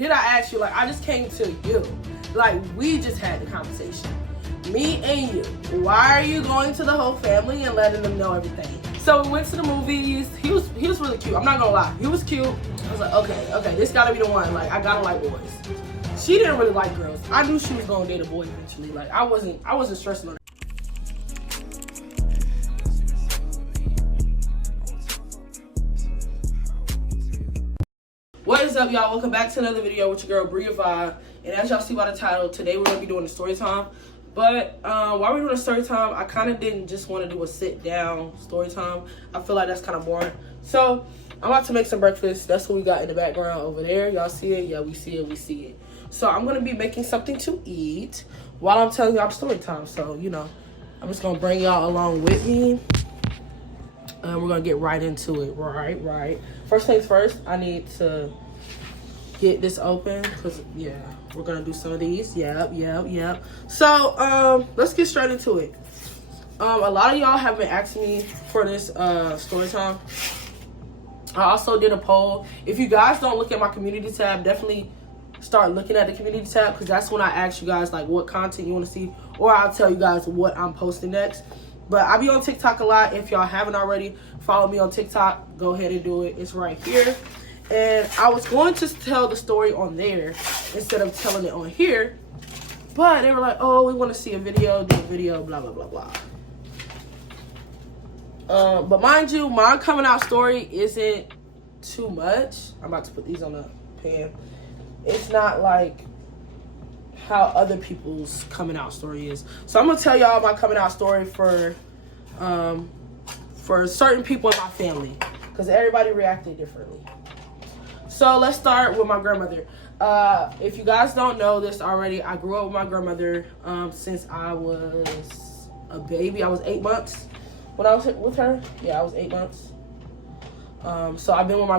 did I ask you? Like, I just came to you. Like, we just had the conversation. Me and you. Why are you going to the whole family and letting them know everything? So we went to the movies. He was really cute. I'm not gonna lie. He was cute. I was like, okay, this gotta be the one. Like, I gotta like boys. She didn't really like girls. I knew she was gonna date a boy eventually. Like, I wasn't stressing on that. What is up, y'all? Welcome back to another video with your girl BreAVibe. And as y'all see by the title, today we're gonna be doing a story time. But while we're doing a story time, I kind of didn't just want to do a sit down story time. I feel like that's kind of boring. So I'm about to make some breakfast. That's what we got in the background over there. Y'all see it? Yeah, we see it. So I'm gonna be making something to eat while I'm telling y'all story time. So, you know, I'm just gonna bring y'all along with me. We're gonna get right into it. Right. First things first, I need to get this open because yeah, we're gonna do some of these. Yep. So let's get straight into it. A lot of y'all have been asking me for this story time. I also did a poll. If you guys don't look at my community tab, definitely start looking at the community tab, because that's when I ask you guys like what content you want to see, or I'll tell you guys what I'm posting next. But I be on TikTok a lot. If y'all haven't already, follow me on TikTok. Go ahead and do it. It's right here. And I was going to tell the story on there instead of telling it on here. But they were like, oh, we want to see a video, do a video, blah, blah, blah, blah. But mind you, my coming out story isn't too much. I'm about to put these on the pan. It's not like how other people's coming out story is. So I'm gonna tell y'all my coming out story for certain people in my family, because everybody reacted differently. So let's start with my grandmother. If you guys don't know this already, I grew up with my grandmother since I was a baby. I was 8 months when I was with her. Yeah, I was 8 months. So I've been with my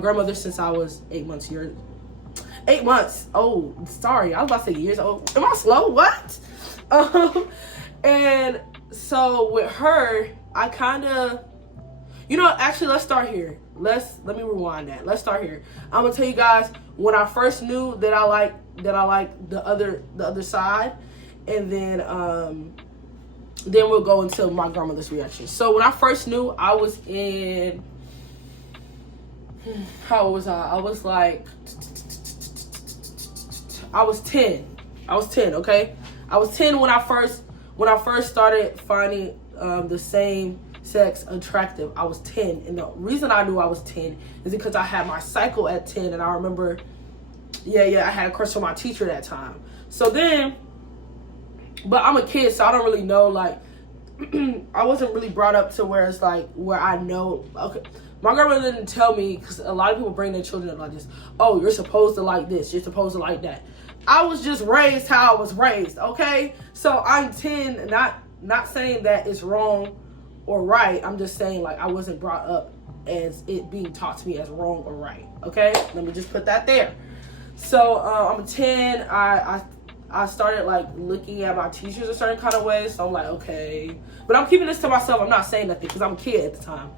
grandmother since I was 8 months here. 8 months. Oh, sorry. I was about to say years old. Am I slow? What? And so with her, I kind of, you know, actually, let's start here. Let me rewind that. Let's start here. I'm gonna tell you guys when I first knew that I like the other side, and then we'll go into my grandmother's reaction. So when I first knew, I was in, how old was I? I was 10. Okay? I was 10 when I first started finding the same sex attractive. I was 10, and the reason I knew I was 10 is because I had my cycle at 10, and I remember, I had a crush on my teacher at that time. So then, but I'm a kid, so I don't really know, like, I wasn't really brought up to where it's like, where I know, okay, my grandmother didn't tell me, because a lot of people bring their children up like this, oh, you're supposed to like this, you're supposed to like that. I was just raised how I was raised, okay? So I'm 10, not saying that it's wrong or right. I'm just saying, like, I wasn't brought up as it being taught to me as wrong or right, okay? Let me just put that there. So I'm 10. I started, like, looking at my teachers a certain kind of way. So I'm like, okay. But I'm keeping this to myself. I'm not saying nothing because I'm a kid at the time.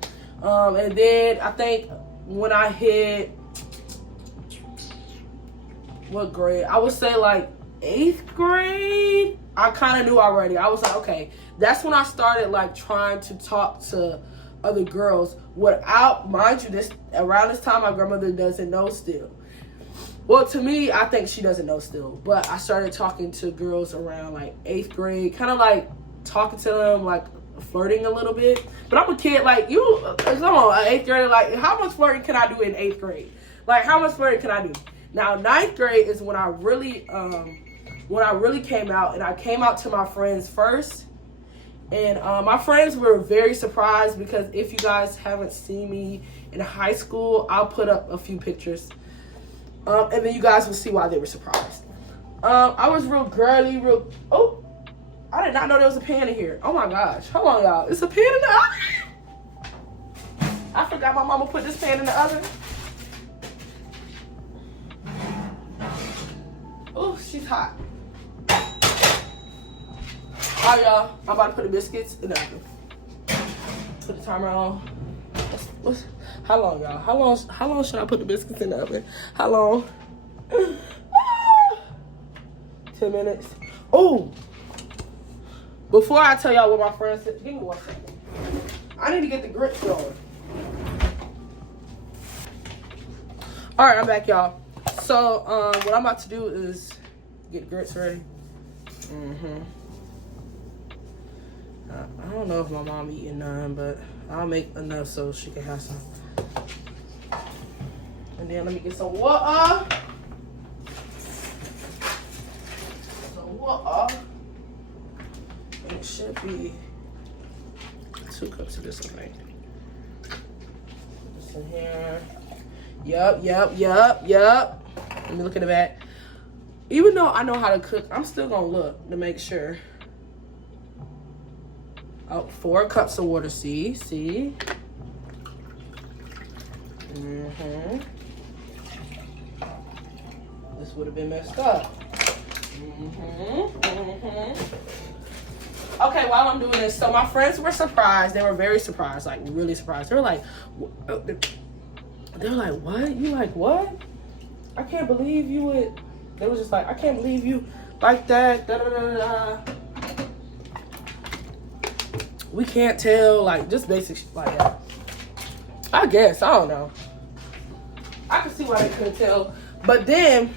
And then I think when I hit, what grade? I would say like 8th grade. I kind of knew already. I was like, okay, that's when I started like trying to talk to other girls without, mind you, around this time my grandmother doesn't know still. Well, to me, I think she doesn't know still, but I started talking to girls around like 8th grade, kind of like talking to them, like flirting a little bit. But I'm a kid, like, come on, 8th grade, like, how much flirting can I do in 8th grade? Like, how much flirting can I do? Now, 9th grade is when I really came out, and I came out to my friends first. And my friends were very surprised, because if you guys haven't seen me in high school, I'll put up a few pictures. And then you guys will see why they were surprised. I was real girly, oh, I did not know there was a pan in here. Oh my gosh, hold on, y'all. It's a pan in the oven. I forgot my mama put this pan in the oven. Oh, she's hot. All right, y'all. I'm about to put the biscuits in the oven. Put the timer on. How long, y'all? How long should I put the biscuits in the oven? How long? 10 minutes. Oh, before I tell y'all what my friend said, give me 1 second. I need to get the grits going. All right, I'm back, y'all. So, what I'm about to do is get grits ready. I don't know if my mom eating none, but I'll make enough so she can have some. And then let me get some water. And it should be 2 cups of this, I think. This in here. Yup. Let me look in the back. Even though I know how to cook, I'm still gonna look to make sure. Oh, 4 cups of water. See. This would have been messed up. Okay, while I'm doing this, so my friends were surprised. They were very surprised, like really surprised. They were like, what? You like what? I can't believe you would. They were just like, I can't believe you like that. Da, da, da, da. We can't tell, like just basic shit like that. I guess, I don't know. I can see why they couldn't tell. But then,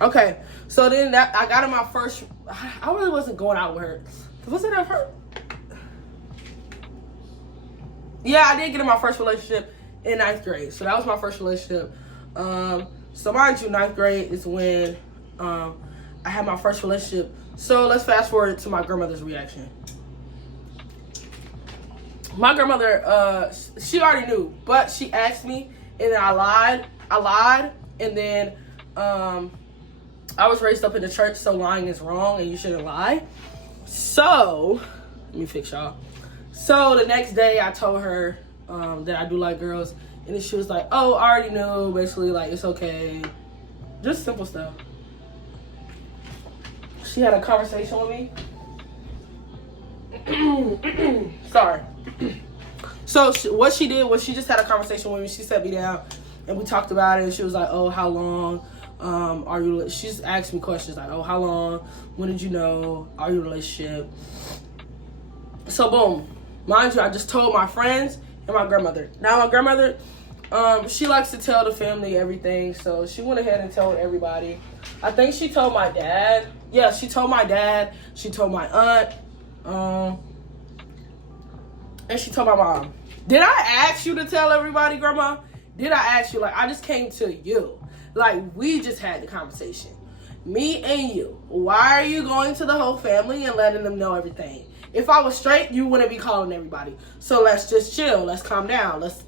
okay, so then that I got in my first, I really wasn't going out with her. Was it her? Yeah, I did get in my first relationship in 9th grade. So that was my first relationship. So mind you, 9th grade is when I had my first relationship. So let's fast forward to my grandmother's reaction. My grandmother, she already knew, but she asked me, and then I lied, and then I was raised up in the church, so lying is wrong, and you shouldn't lie. So, let me fix y'all. So the next day, I told her that I do like girls, and then she was like, "Oh, I already knew." Basically, like it's okay, just simple stuff. She had a conversation with me. Sorry. So what she did was she just had a conversation with me. She sat me down and we talked about it. And she was like, "Oh, how long are you?" She just asked me questions like, "Oh, how long? When did you know? Are you in a relationship?" So boom, mind you, I just told my friends and my grandmother. Now my grandmother, she likes to tell the family everything, so she went ahead and told everybody. I think she told my dad. Yeah, she told my dad. She told my aunt. And she told my mom. Did I ask you to tell everybody, Grandma? Did I ask you? Like, I just came to you. Like, we just had the conversation. Me and you. Why are you going to the whole family and letting them know everything? If I was straight, you wouldn't be calling everybody. So let's just chill. Let's calm down. Let's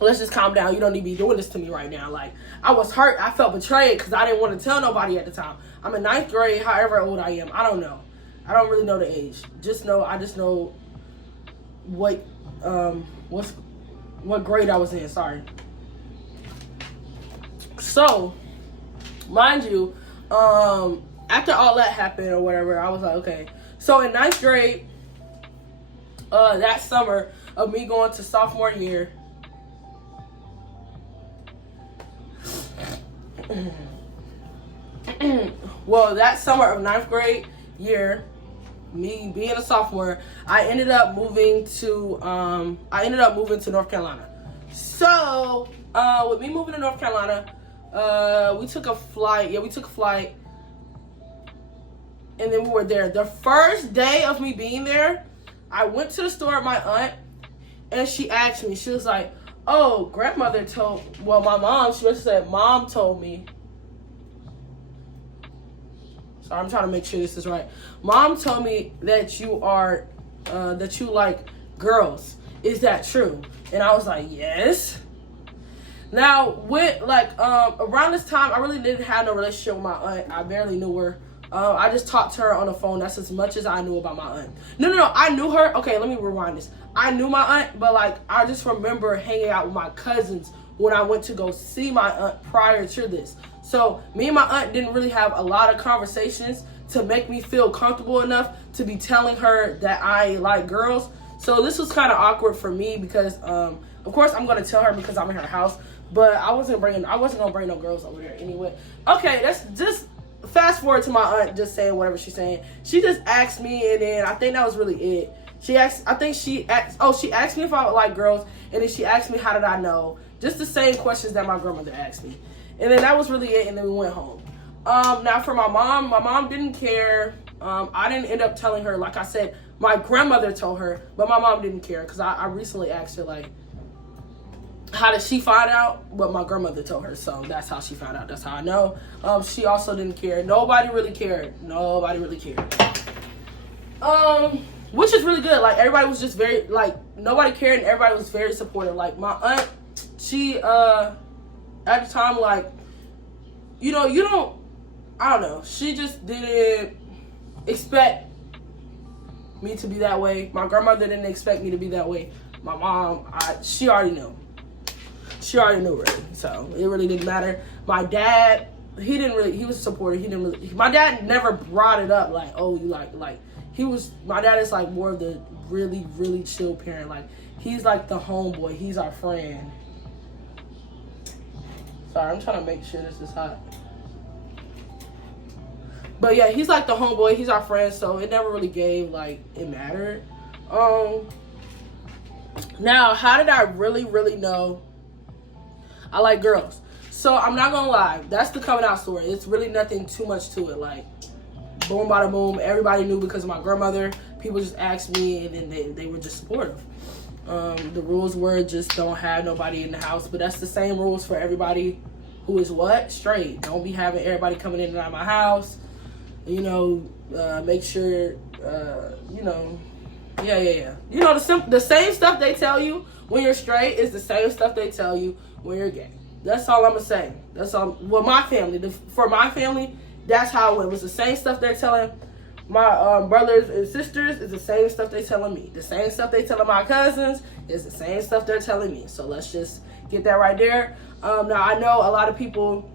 just calm down. You don't need to be doing this to me right now. Like, I was hurt. I felt betrayed because I didn't want to tell nobody at the time. I'm in 9th grade, however old I am. I don't know. I don't really know the age. I just know what grade I was in. Sorry. So, mind you, after all that happened or whatever, I was like, okay. So in 9th grade, that summer of me going to sophomore year, well, that summer of 9th grade year, me being a sophomore, I ended up moving to North Carolina. So, with me moving to North Carolina, we took a flight. Yeah, we took a flight. And then we were there. The first day of me being there, I went to the store with my aunt, and she asked me, she was like, "Oh, grandmother told," well, my mom, she just said, "Mom told me." Sorry, I'm trying to make sure this is right. "Mom told me that you like girls. Is that true?" And I was like, "Yes." Now, around this time, I really didn't have no relationship with my aunt. I barely knew her. I just talked to her on the phone. That's as much as I knew about my aunt. No, I knew her. Okay, let me rewind this. I knew my aunt, but I just remember hanging out with my cousins when I went to go see my aunt prior to this. So me and my aunt didn't really have a lot of conversations to make me feel comfortable enough to be telling her that I like girls. So this was kind of awkward for me because, of course, I'm going to tell her because I'm in her house. But I wasn't gonna bring no girls over there anyway. Okay, that's just fast forward to my aunt just saying whatever she's saying. She just asked me, and then I think that was really it. She asked me if I would like girls, and then she asked me how did I know. Just the same questions that my grandmother asked me. And then that was really it, and then we went home. Now for my mom didn't care. I didn't end up telling her. Like I said, my grandmother told her, but my mom didn't care because I recently asked her, like, how did she find out? But my grandmother told her, so that's how she found out. That's how I know. She also didn't care. Nobody really cared. Which is really good. Like, everybody was just very, like, nobody cared and everybody was very supportive. Like, my aunt, she, at the time, like, I don't know. She just didn't expect me to be that way. My grandmother didn't expect me to be that way. My mom, she already knew. She already knew, really. So, it really didn't matter. My dad, he was supportive. My dad never brought it up, like, oh, you like, my dad is, like, more of the really, really chill parent. Like, he's, like, the homeboy. He's our friend. Sorry, I'm trying to make sure this is hot. But, yeah, he's, like, the homeboy. He's our friend, so it never really gave, like, it mattered. Now, how did I really, really know I like girls? So, I'm not gonna lie. That's the coming out story. It's really nothing too much to it. Like, boom, bada boom. Everybody knew because of my grandmother. People just asked me, and then they were just supportive. The rules were just don't have nobody in the house. But that's the same rules for everybody who is what? Straight. Don't be having everybody coming in and out of my house. Make sure, yeah. The same stuff they tell you when you're straight is the same stuff they tell you when you're gay. That's all I'm going to say. That's all. Well, my family, for my family, that's how it went. It was the same stuff they're telling my brothers and sisters is the same stuff they telling me. The same stuff they telling my cousins is the same stuff they're telling me. So let's just get that right there. Now, I know a lot of people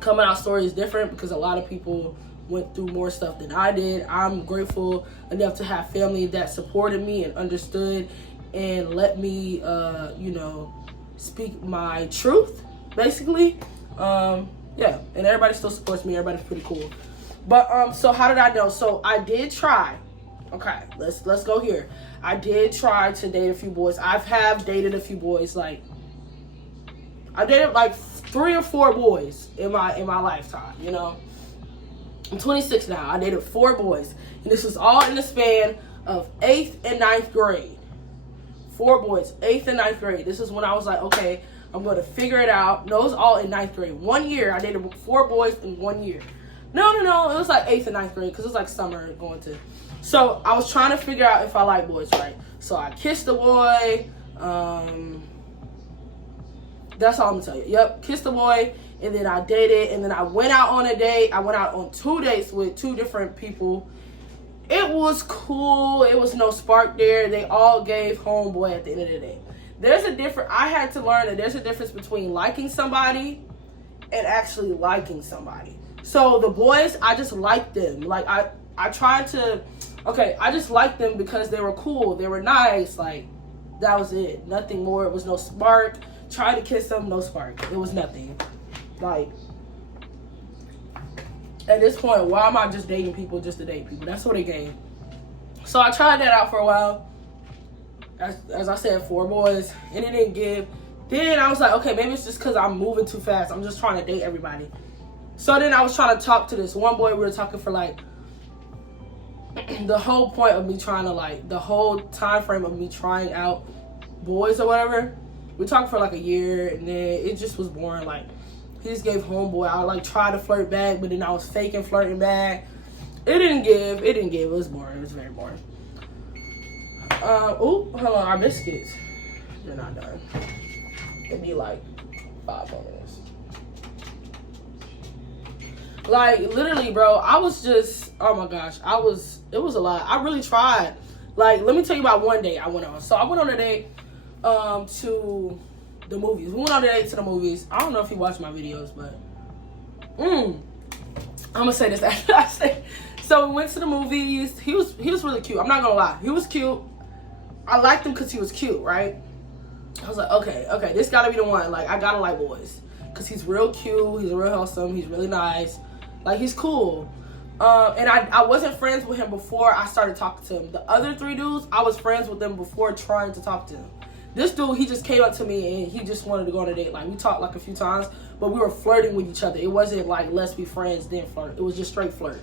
coming out story is different because a lot of people went through more stuff than I did. I'm grateful enough to have family that supported me and understood and let me, speak my truth, basically. Yeah, and everybody still supports me. Everybody's pretty cool. But, so how did I know? So I did try. Okay, let's go here. I did try to date a few boys. Have dated a few boys. Like, I dated like 3 or 4 boys in my lifetime, I'm 26 now. I dated 4 boys. And this was all in the span of 8th and 9th grade. 4 boys, 8th and 9th grade. This is when I was like, okay, I'm going to figure it out. No, it was all in 9th grade. 1 year, I dated 4 boys in 1 year. No. It was like 8th and 9th grade because it was like summer going to. So I was trying to figure out if I like boys, right? So I kissed a boy. That's all I'm going to tell you. Yep, kissed a boy. And then I dated. And then I went out on a date. I went out on 2 dates with 2 different people. It was cool. It was no spark there. They all gave homeboy at the end of the day. I had to learn that there's a difference between liking somebody and actually liking somebody. So the boys, I just liked them. Like, I just liked them because they were cool. They were nice. Like, that was it. Nothing more. It was no spark. Tried to kiss them, no spark. It was nothing. Like, at this point, why am I just dating people just to date people? That's what it gave. So I tried that out for a while. As I said, 4 boys, and it didn't give. Then I was like, okay, maybe it's just because I'm moving too fast. I'm just trying to date everybody. So then I was trying to talk to this one boy. We were talking for like the whole point of me trying to, like, the whole time frame of me trying out boys or whatever. We talked for like a year, and then it just was boring. Like, he just gave homeboy. I like tried to flirt back, but then I was faking flirting back. It didn't give. It was boring. It was very boring. Hold on. Our biscuits. They're not done. It'd be like 5 more minutes. Like, literally, bro, I was just, oh my gosh, it was a lot. I really tried. Like, let me tell you about one date I went on. So I went on a date to the movies. We went on a date to the movies. I don't know if he watched my videos, but I'm gonna say this after I say. So we went to the movies. He was really cute. I'm not gonna lie. He was cute. I liked him because he was cute, right? I was like, okay, this gotta be the one. Like, I gotta like boys. Because he's real cute, he's real wholesome, he's really nice. Like, he's cool. And I wasn't friends with him before I started talking to him. The other 3 dudes, I was friends with them before trying to talk to him. This dude, he just came up to me and he just wanted to go on a date. Like, we talked like a few times, but we were flirting with each other. It wasn't like, let's be friends, then flirt. It was just straight flirt.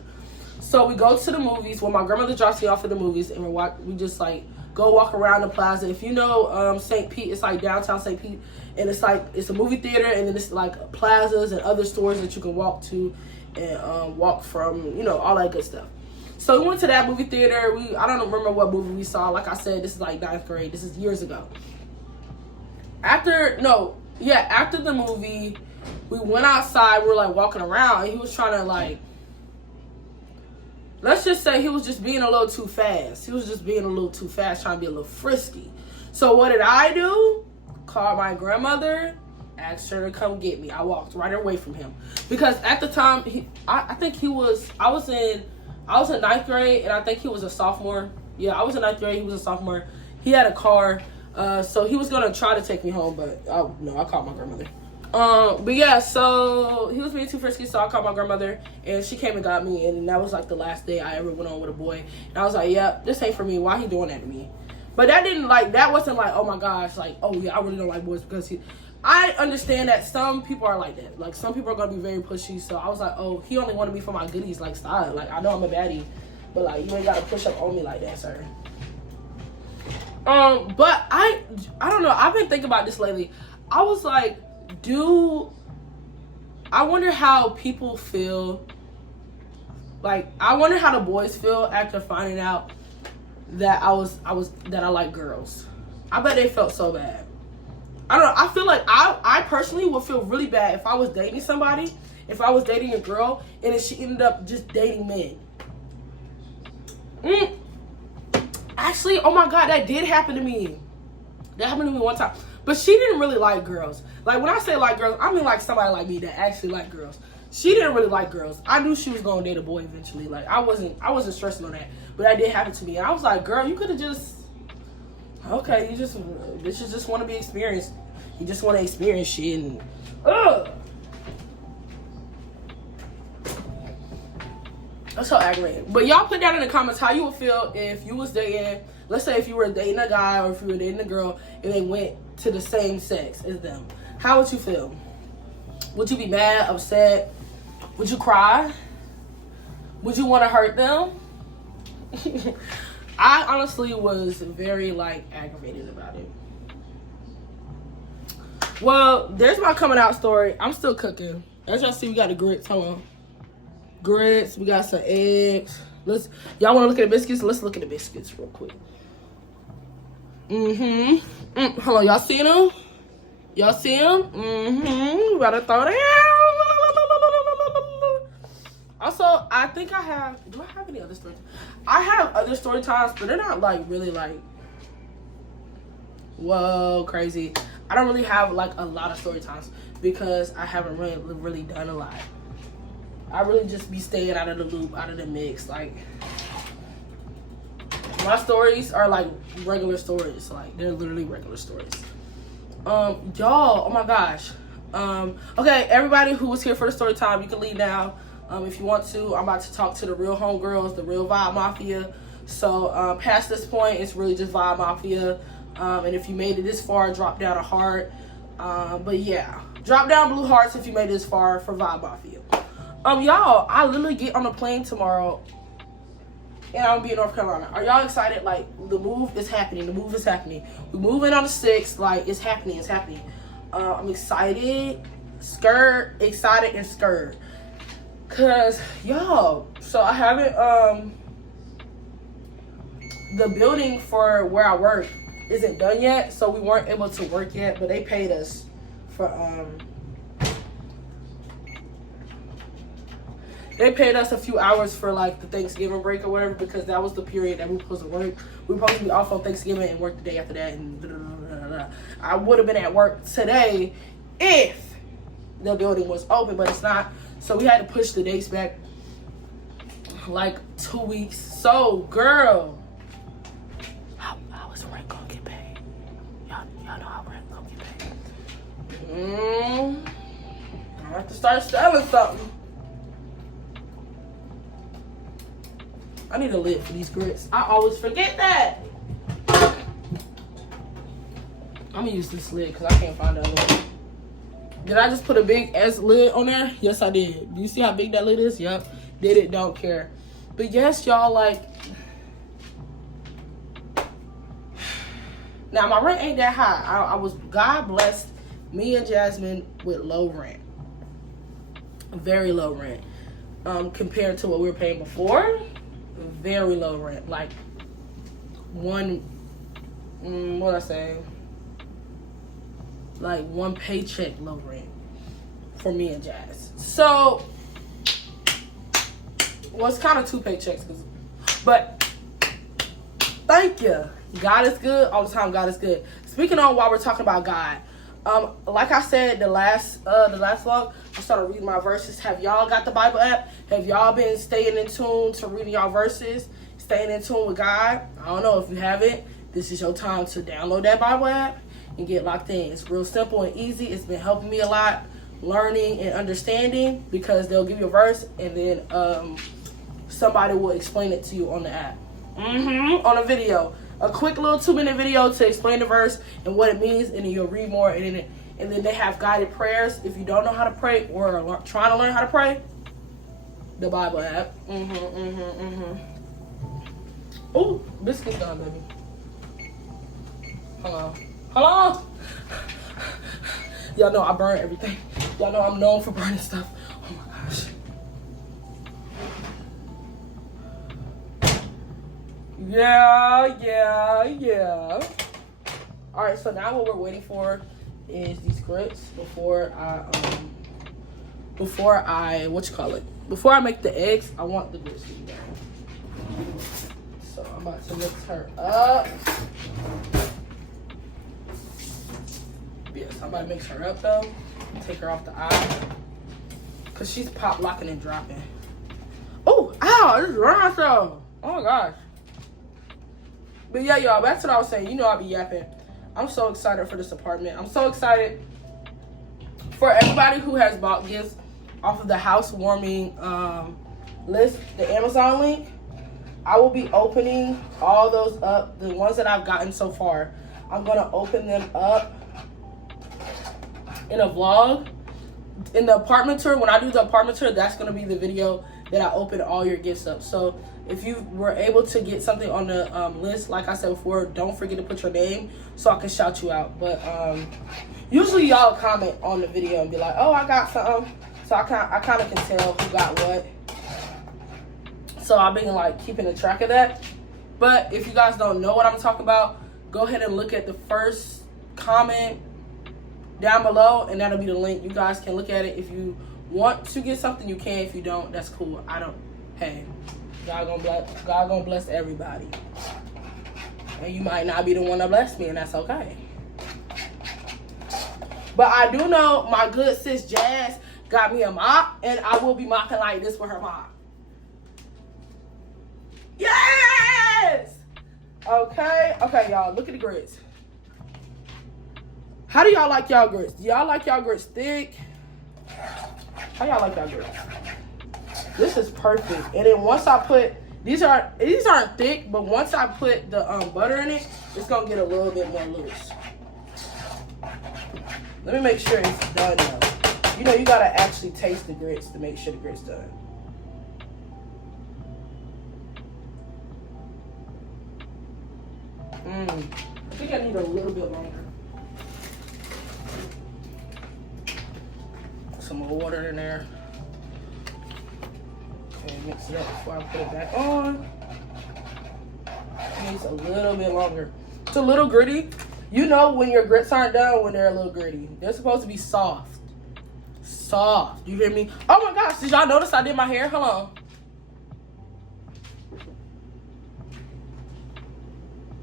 So we go to the movies. Well, my grandmother drops me off at the movies, and we just like go walk around the plaza. If you know St. Pete, it's like downtown St. Pete, and it's a movie theater, and then it's like plazas and other stores that you can walk to and walk from, you know, all that good stuff. So we went to that movie theater. I don't remember what movie we saw. Like I said, this is like 9th grade. This is years ago. After the movie, we went outside. We were like walking around, and he was trying to like, let's just say he was just being a little too fast. He was just being a little too fast, trying to be a little frisky. So what did I do? Called my grandmother, asked her to come get me. I walked right away from him because at the time I was in 9th grade, and I think he was a sophomore. Yeah, I was in 9th grade. He was a sophomore. He had a car, so he was gonna try to take me home, but I called my grandmother. But yeah, so he was being too frisky, so I called my grandmother, and she came and got me, and that was like the last day I ever went on with a boy. And I was like, yep, this ain't for me. Why he doing that to me? But that wasn't like, oh my gosh, like, oh yeah, I really don't like boys because I understand that some people are like that. Like, some people are gonna be very pushy, so I was like, oh, he only wanted me for my goodies, like, style. Like, I know I'm a baddie, but like, you ain't gotta push up on me like that, sir. But I don't know, I've been thinking about this lately. I was like, I wonder how people feel. Like, I wonder how the boys feel after finding out that I like girls. I bet they felt so bad. I don't know. I feel like I personally would feel really bad if I was dating somebody, if I was dating a girl, and then she ended up just dating men. Actually, oh my God, that did happen to me. That happened to me one time. But she didn't really like girls. Like, when I say like girls, I mean like somebody like me that actually like girls. She didn't really like girls. I knew she was gonna date a boy eventually. Like, I wasn't stressing on that. But that did happen to me. And I was like, girl, you could have just, okay, bitches just want to be experienced. You just want to experience shit and, That's so aggravating. But y'all put down in the comments how you would feel if you was dating, let's say if you were dating a guy or if you were dating a girl and they went to the same sex as them. How would you feel? Would you be mad, upset? Would you cry? Would you want to hurt them? I honestly was very like aggravated about it. Well, there's my coming out story. I'm still cooking. As y'all see, we got the grits. Hold on. Grits. We got some eggs. Y'all want to look at the biscuits? Let's look at the biscuits real quick. Hold on. Y'all see them? Y'all see them? We gotta throw them. Also, I think do I have any other story times? I have other story times, but they're not like really like, whoa, crazy. I don't really have like a lot of story times because I haven't really done a lot. I really just be staying out of the loop, out of the mix. Like, my stories are like regular stories. Like, they're literally regular stories. Y'all, oh my gosh. Okay, everybody who was here for the story time, you can leave now. If you want to, I'm about to talk to the real homegirls, the real Vibe Mafia. So, past this point, it's really just Vibe Mafia. And if you made it this far, drop down a heart. But yeah, drop down blue hearts if you made it this far for Vibe Mafia. Y'all, I literally get on a plane tomorrow, and I'm gonna be in North Carolina. Are y'all excited? Like, the move is happening. The move is happening. We're moving on the 6th. Like, it's happening. It's happening. I'm excited, excited and scared. Cause y'all, so I haven't the building for where I work isn't done yet, so we weren't able to work yet, but they paid us for they paid us a few hours for like the Thanksgiving break or whatever, because that was the period that we were supposed to work. We were supposed to be off on Thanksgiving and work the day after that, and I would have been at work today if the building was open, but it's not. So we had to push the dates back like 2 weeks. So, girl, how is rent gonna get paid? Y'all know how rent gonna I have to start selling something. I need a lid for these grits. I always forget that. I'm gonna use this lid because I can't find the other one. Did I just put a big S lid on there? Yes, I did. Do you see how big that lid is? Yep. Did it, don't care. But yes, y'all, like, now my rent ain't that high. God blessed me and Jasmine with low rent. Very low rent. Compared to what we were paying before, very low rent. Like what I say? Like one paycheck low rent for me and Jazz. So, well, it's kind of two paychecks, but thank you. God is good all the time. God is good. Speaking on while we're talking about God, like I said the last vlog, I started reading my verses. Have y'all got the Bible app? Have y'all been staying in tune to reading y'all verses, staying in tune with God? I don't know if you haven't. This is your time to download that Bible app and get locked in. It's real simple and easy. It's been helping me a lot, learning and understanding, because they'll give you a verse and then somebody will explain it to you on the app, on a video. A quick little 2-minute video to explain the verse and what it means, and then you'll read more. And then they have guided prayers if you don't know how to pray or are trying to learn how to pray. The Bible app. Oh, biscuits done, baby. Hello. Y'all know I burn everything. Y'all know I'm known for burning stuff. Oh my gosh. Yeah. All right, so now what we're waiting for is these grits before I make the eggs. I want the grits to be done. So I'm about to mix her up. Yes, I'm about to mix her up though. Take her off the eye, cause she's pop locking and dropping. Oh, ow! This is running myself. Oh my gosh. But yeah, y'all, back to what I was saying. You know I be yapping. I'm so excited for this apartment. I'm so excited for everybody who has bought gifts off of the housewarming list, the Amazon link. I will be opening all those up, the ones that I've gotten so far. I'm going to open them up in a vlog. In the apartment tour, when I do the apartment tour, that's going to be the video that I open all your gifts up. So if you were able to get something on the list, like I said before, don't forget to put your name so I can shout you out. But usually y'all comment on the video and be like, oh, I got something. So I kind of can tell who got what. So I've been like keeping a track of that. But if you guys don't know what I'm talking about, go ahead and look at the first comment down below, and that'll be the link. You guys can look at it. If you want to get something, you can. If you don't, that's cool. Hey, God gonna bless everybody, and you might not be the one to bless me, and that's okay. But I do know my good sis Jazz got me a mop, and I will be mopping like this with her mop. Yes! Okay, y'all, look at the grits. How do y'all like y'all grits? Do y'all like y'all grits thick? How y'all like y'all grits? This is perfect. And then once I put, these aren't thick, but once I put the butter in it, it's gonna get a little bit more loose. Let me make sure it's done though. You know, you gotta actually taste the grits to make sure the grits done. I think I need a little bit longer. Some more water in there. Okay, mix it up before I put it back on. It needs a little bit longer. It's a little gritty. You know when your grits aren't done when they're a little gritty. They're supposed to be soft. Soft. You hear me? Oh my gosh, did y'all notice I did my hair? Hold on.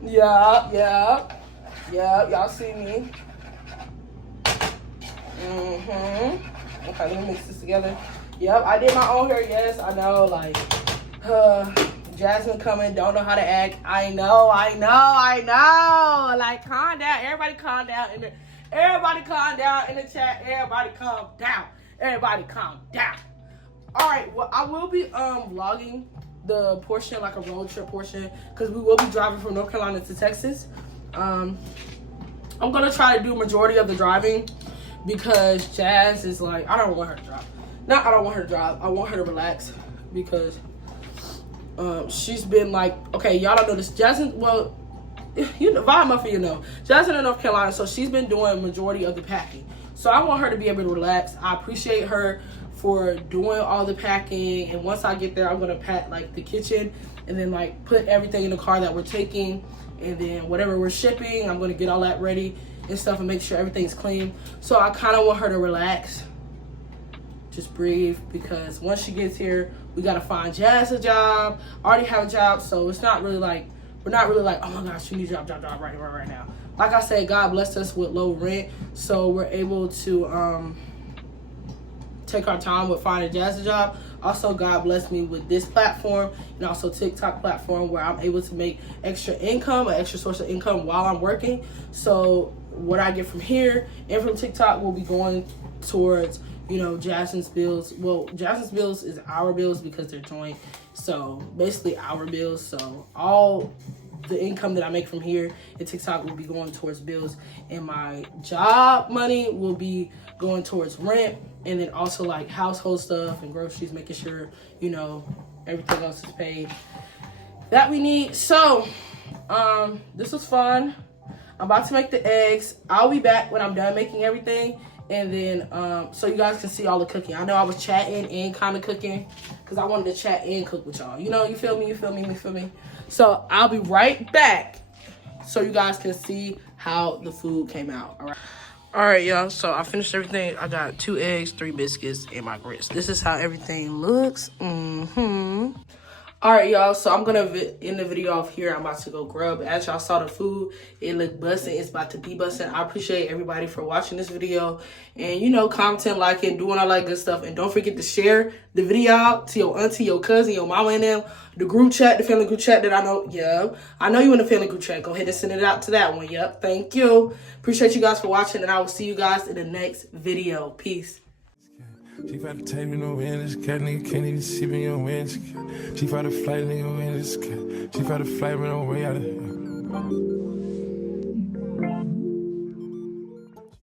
Yeah. Y'all see me. Okay, let me mix this together. Yep, I did my own hair. Yes, I know. Like, Jasmine coming, don't know how to act. I know. Like, calm down. Everybody calm down Everybody calm down in the chat. Everybody calm down. Everybody calm down. Alright, well, I will be vlogging the portion, like a road trip portion, because we will be driving from North Carolina to Texas. I'm gonna try to do majority of the driving because Jazz is like, I don't want her to drive. Not I don't want her to drive, I want her to relax because she's been like, okay, y'all don't know this. Jasmine, well, you know, Vibe Muffin, you know. Jasmine in North Carolina, so she's been doing majority of the packing. So I want her to be able to relax. I appreciate her for doing all the packing, and once I get there, I'm gonna pack like the kitchen and then like put everything in the car that we're taking, and then whatever we're shipping, I'm gonna get all that ready and stuff and make sure everything's clean. So I kind of want her to relax, just breathe, because once she gets here, we gotta find Jazz a job. I already have a job, so it's not really like, we're not really like, oh my gosh, you need a job right now. Like I said, God blessed us with low rent, so we're able to take our time with finding Jazz a job. Also, God blessed me with this platform and also TikTok platform where I'm able to make extra income, an extra source of income while I'm working. So what I get from here and from TikTok will be going towards, you know, Jasmine's bills. Well, Jasmine's bills is our bills because they're joint. So basically our bills. So all the income that I make from here and TikTok will be going towards bills, and my job money will be going towards rent, and then also like household stuff and groceries, making sure, you know, everything else is paid that we need. So this was fun. I'm about to make the eggs. I'll be back when I'm done making everything, and then so you guys can see all the cooking. I know I was chatting and kind of cooking because I wanted to chat and cook with y'all. You know, you feel me? So I'll be right back so you guys can see how the food came out. All right, y'all. So I finished everything. I got 2 eggs, 3 biscuits, and my grits. This is how everything looks. All right, y'all. So I'm gonna end the video off here. I'm about to go grub. As y'all saw the food, it looked busting. It's about to be busting. I appreciate everybody for watching this video, and you know, commenting, liking, doing all that good stuff. And don't forget to share the video out to your auntie, your cousin, your mama, and them. The group chat, the family group chat that I know. Yeah, I know you in the family group chat. Go ahead and send it out to that one. Yep. Thank you. Appreciate you guys for watching, and I will see you guys in the next video. Peace. She tried to take me no win, this cat nigga can't even see me on win. She tried to flight nigga win, this cat. She tried to flight me no way out of here.